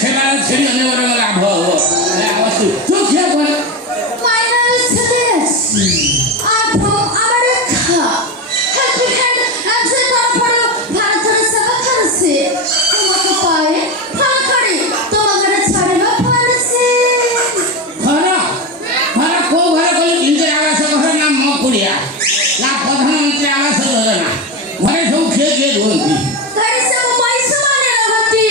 ସେମାନେ ଛେଳି ଅନେକ ଲାଭ ହବ ତୁ କିଏ କର My name is Tadesh. I'm from America. Happy hand and say para भारतର ସେବା କରୁଛି ତୁମକୁ ପାଏ ଫଳ କରି ତୁମ ଘରେ ଛାଡ଼ିବା ପଡ଼ିଛି ଘର ଘର କୋଉ ଘର କହିଲେ ଇନ୍ଦିରା ଆବାସ ଘର ନା ମୋ କୁଡ଼ିଆ ନା ପ୍ରଧାନମନ୍ତ୍ରୀ ଆବାସ ଯୋଜନା ଘରେ ସବୁ କିଏ କିଏ ରୁହନ୍ତି ଘରେ ସବୁ ମଣିଷମାନେ ରହନ୍ତି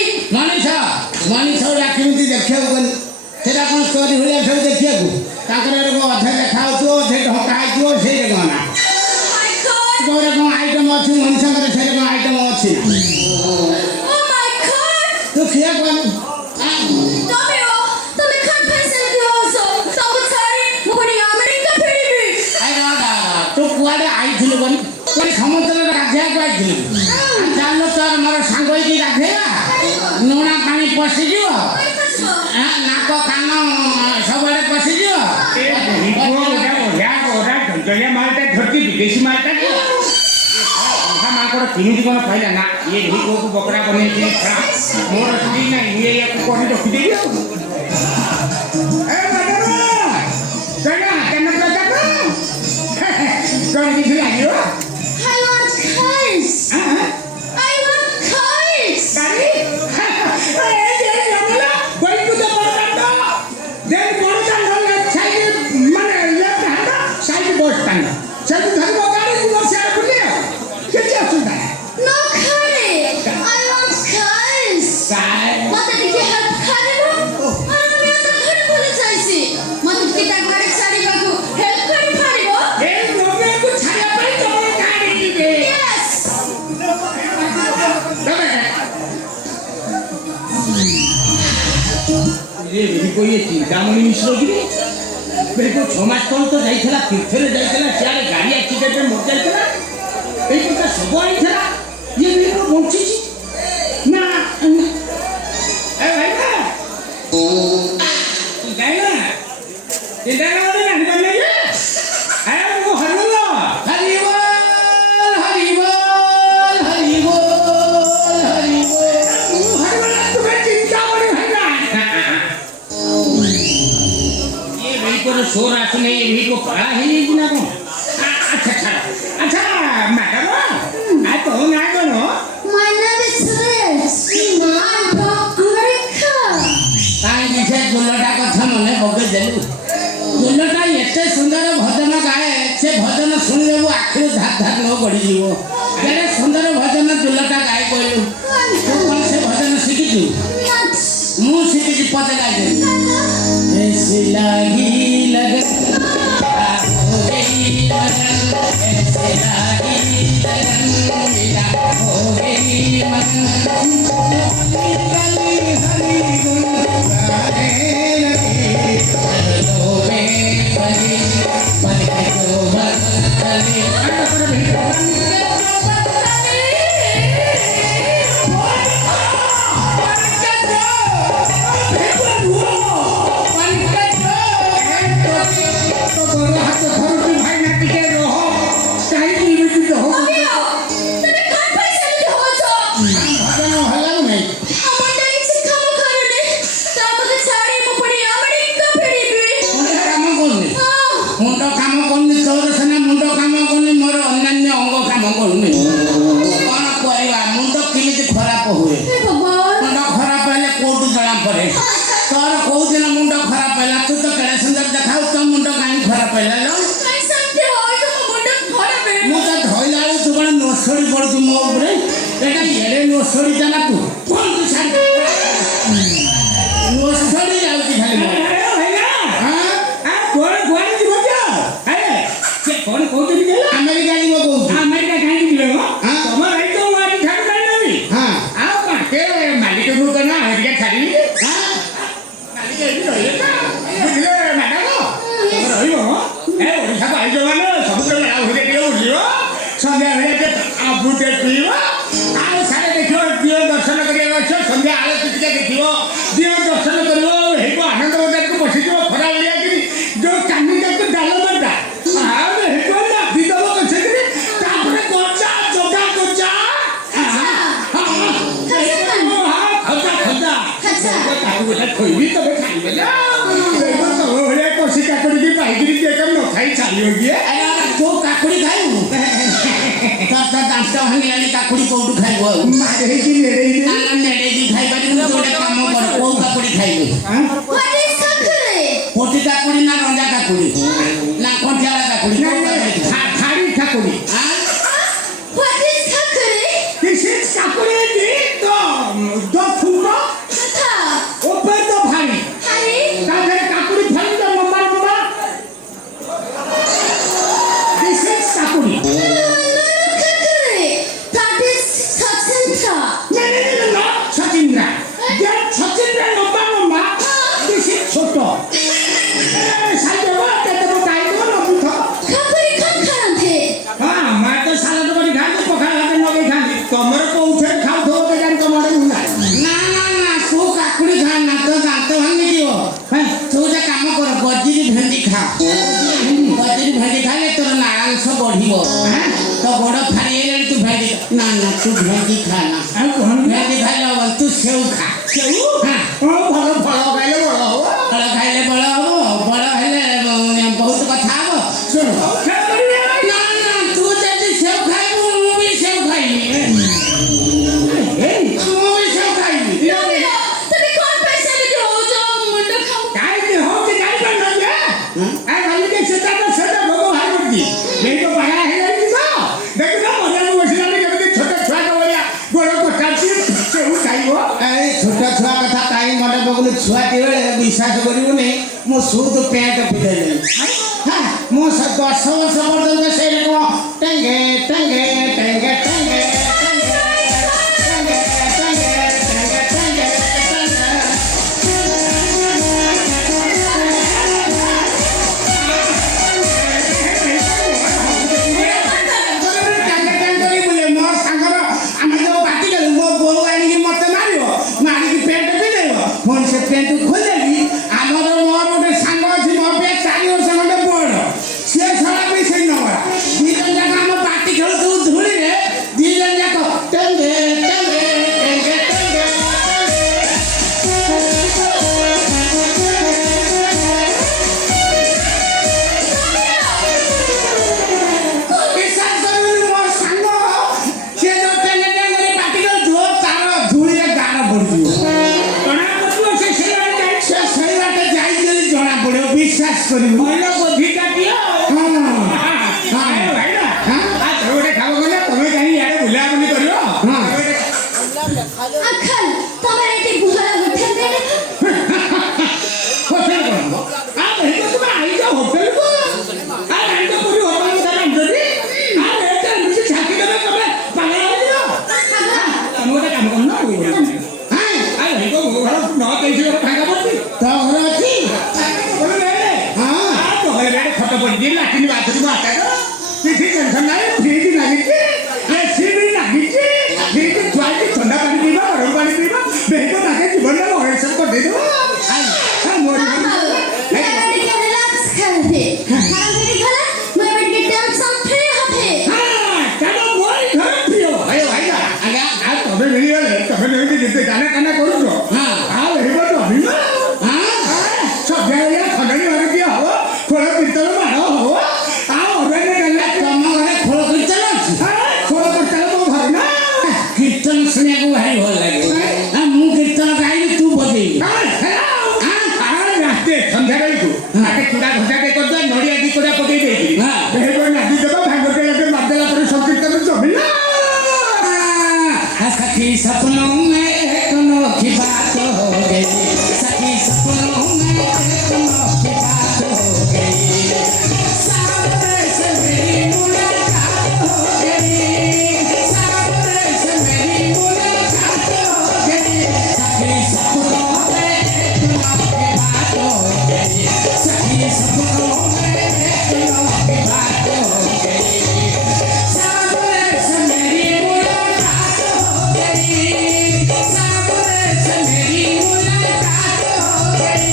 ମଣିଷ ଗୁଡ଼ା କେମିତି ଦେଖିବାକୁ ଗଲେ ସେଟା କ'ଣ ଷ୍ଟୋରି ଭଳିଆ ସବୁ ଦେଖିବାକୁ ତାଙ୍କର ଅଧେ ଦେଖା ହେଉଥିବ ଅଧେ ଢଙ୍କା ହେଇଥିବ ସେଇଟା କ'ଣ ନା My God. ତୋର କ'ଣ ଆଇଟମ୍ ଅଛି ମଣିଷଙ୍କର ସେଇଟା କ'ଣ ଆଇଟମ୍ ଅଛି Oh my God. ତୁ କିଏ କଣ ତମେ କନଫେସନ୍ ଦିଅସ ସବୁ ଛାଡ଼ି ମୁଁ ପୁଣି ଆମେରିକା ଫେରିବି ତୁ କୁଆଡ଼େ ଆଇଥିଲୁ କଣ କୋଉଠି ସମୁଦ୍ରରେ ଗାଧେଇବାକୁ ଆଇଥିଲୁ ଚାଲ ତୋର ମୋର ସାଙ୍ଗ ହେଇକି ଗାଧେଇବା ଲୁଣା ପାଣି ପଶିଯିବ ନାକ କାନ ସବୁଆଡ଼େ ପଶିଯିବ ମାଲଟା ଧରଛି ବିଦେଶୀ ମାଲଟା ମାଙ୍କର କେମିତି କ'ଣ କହିଲା ନା ଇଏ ପୁଅକୁ ବକରା ବନେଇଛି ମୋର ସ୍ତ୍ରୀ ନାହିଁ ଇଏ ୟାକୁ କରି ରଖିଦେବି ଆଉ କ'ଣ କିଛି ଲାଗିବ I want cars. I want cars. No car. I want cars. ମୋତେ ଟିକେ help କରିବ ଆମେ ତ ଘରେ ଭୁଲି ଯାଇଛି ମୋତେ ଟିକେ ତା ଘରେ ଛାଡ଼ିବାକୁ help କରିପାରିବ Yes. ଚିନ୍ତାମଣି ମିଶ୍ର କି ଛଅ ମାସ ତଳେ ତ ଯାଇଥିଲା ତୀର୍ଥରେ ଯାଇଥିଲା ସିଆଡ଼େ ଗାଡ଼ି ଆକ୍ସିଡେଣ୍ଟରେ ମରିଯାଇଥିଲା ଏଇ କଥା ସବୁ ଆଣିଥିଲା ଇଏ ବି ବଞ୍ଚିଛି ନା ଭାଇ ନା ଯାଇନା ଚିନ୍ତା କର ଜାଣିପାରିଲେ ଯେ ମୁଁ ହରିବଲ शोर आसने भी को पड़ा है ये ना को अच्छा मैडम आ तो ना करो My name is Suresh. I'm from America. ताई दिसे दुल्लटा कथा मने बगे देलु दुल्लटा एते सुंदर भजन गाए से भजन सुनि देबो आखिर धार धार न गड़ी जीवो केरे सुंदर भजन दुल्लटा गाए कहलु तू कोन से भजन शिखिछु मु शिखिछि पते गाए दे ऐसी लागी लगन हो गई लगन ऐसी लागी लगन मेरा हो गई लगन गली हरी गुन गाने लगी लो में बनी बन के तो बदली मुंड काम करनी तोर सेना मुंड काम करनी मोर अन्य अंग काम करनी कौन कहवा मुंड केमिति खराब हुए मुंड खराब हेले कोटू जଣା पड़े तोर कौ दिन मुंड खराब हैला तू तो केड़े सुंदर देखाउ तो मुंड काई खराब हैला लो मु तो धइला तू कोन नोसड़ी पड़तु मो ऊपर एटा एरे नोसड़ी जाना तू कोन तू छाड़ नोसड़ी जाउती खाली कौन कहते हैं अमेरिका जी वो कहते अमेरिका कहीं की लोग तुम्हारा एक तो वाली खाने का नहीं हाँ आओ कहाँ के मालिक को करना अमेरिका खाली हाँ मालिक ये भी रही है क्या बुझले मैडम तुम्हारा रही हो ए ओडिशा को आई जो वाले सब तो लड़ा हुए के लोग जियो संध्या हुए के आप बुटे पीवा आओ सारे देखियो दियो दर्शन करियो अच्छा संध्या आले कितने देखियो दियो दर्शन करियो हे को आनंद बजार को बसी जो खरा लिया कि जो चांदी का तो डालो बंदा हाँ खोई तो खाइबे ना देखो तो भले कोसी काकुड़ी की पाइगिरी के कम न खाई चाली होगी अरे तू काकुड़ी खाइबू तो दांत भांगिलानी काकुड़ी कोउठू खाइबू मारे की नेड़े ना नेड़े दी खाइ पारी तू गोटे काम कर को काकुड़ी खाइबू What is kakure? पोटी काकुड़ी ना रंजा काकुड़ी ना कोंठियाला काकुड़ी खाड़ी काकुड़ी What is kakure? This is काकुड़ी दी दो फूटो Kata. ऊपर तो भारी Hari. ताके काकुड़ी फल तो मम्मा मम्मा This is काकुड़ी Kakure. That is Sachintra. No सचिंद्रा ये सचिंद्रा मम्मा मम्मा This is छोटो साले वो तेरे को टाइम को न पूछो Kakure khan kharante. हाँ मैं तो साला तो बड़ी खाती पका खाते नगे खाती कमर को उठे खाओ तो के जान कमर में ना तू काकुड़ी खा ना तो दांत भांगी दियो तू जे काम कर गजरी भेंडी खा गजरी भेंडी खाले तोर नारांश बढ़िबो तो गोड़ फाड़िए तू भेंडी ना तू भेंडी खा ना भेंडी खाले तू सेव खा ओ भलो फलो खाइले बड़ हो फल खाइले बड़ हेले बहुत कथा हबो सुन ना तू जदी सेव खाइबू मु भी सेव खाइबी मु भी सेव खाइबी तुम्ही कोण पैसा देतो जो मुंड खाऊ काय की हो की काय करणार ये काय खाली के सदा बगो हाय करती नहीं तो बड़ा है नहीं तो देख ना मजा में बसला ने कभी छोटा छुआ का बोलिया गोड़ को टाची से उठाइबो अरे छोटा छुआ कथा काई मडे बगुल छुआ केबे विश्वास करिवो नै मो सूट पैंट पिधले हां मो 10 वर्ष पर्यंत से रको टंगे टंगे टंगे टंगे फोन से पेंट खोल देगी आमर मोर गोटे सांग अछि मो पे 4 वर्ष खंडे बड़ से छड़ा भी सही न बड़ा दी जन जाक हम पार्टी खेल तू धुली रे दी जन जाक टंगे टंगे टंगे टंगे किसान करू मोर सांग से जो टंगे टंगे पार्टी खेल जो तार धुली रे गाना पड़ विश्वास करी महिला को भिका दियो हां भाई ना आ थोड़े खाओ गले तमे कहीं यार बुला बुली करियो अखल तमरे एटी बुहरा उठन दे होटल को आ भाई तो तुम आई जाओ होटल को आ नहीं तो पूरी होटल का नाम जदी आ बेटा मुझे छाती दे तमे पागल हो दियो हम गोटे काम करना हां आ भाई को घर न कैसे खागा पड़ती तो घर अछि फटो पड़ गई लाठी बाथरूम आता है किसी टेंशन नहीं फ्रिज लगी एसी भी लगी फ्रिज ज्वाइंट ठंडा पानी पीवा गरम पानी पीवा बेहतर ताके जीवन में और सब कर दे दो हां मोर मेरे के रिलैक्स करते खाने खाला मैं बैठ के टेंशन फ्री होते हां चलो मोर घर पियो अरे भाई आगा आ तबे नहीं जितने गाना गाना करू तो हां आ रे बा तो अभी हां सब गया खगड़ी वाले किया हो थोड़ा कीर्तन मारो हो आओ रे गल्ला तम घरे खोल कीर्तन अछि थोड़ा कीर्तन तो भरना कीर्तन सुने को भारी भल लागे हां मु कीर्तन गाई तू बजेई रास्ते संध्या को आके चूड़ा भजा के कर दे नड़िया दी कोड़ा पकई देई हां बेहतर नादी देबा भागवत के मारदेला पर संकीर्तन जमिला सखी सपनों में एक अनोखी बात हो गई सखी सपनों में एक अनोखी बात हो गई सामने से मेरी मुलाकात हो गई सामने से मेरी मुलाकात हो गई सखी सपनों में एक अनोखी बात हो गई सखी सपनों में एक अनोखी बात हो गई सामने से मेरी मुलाकात हो गई सामने से मेरी मुलाकात हो गई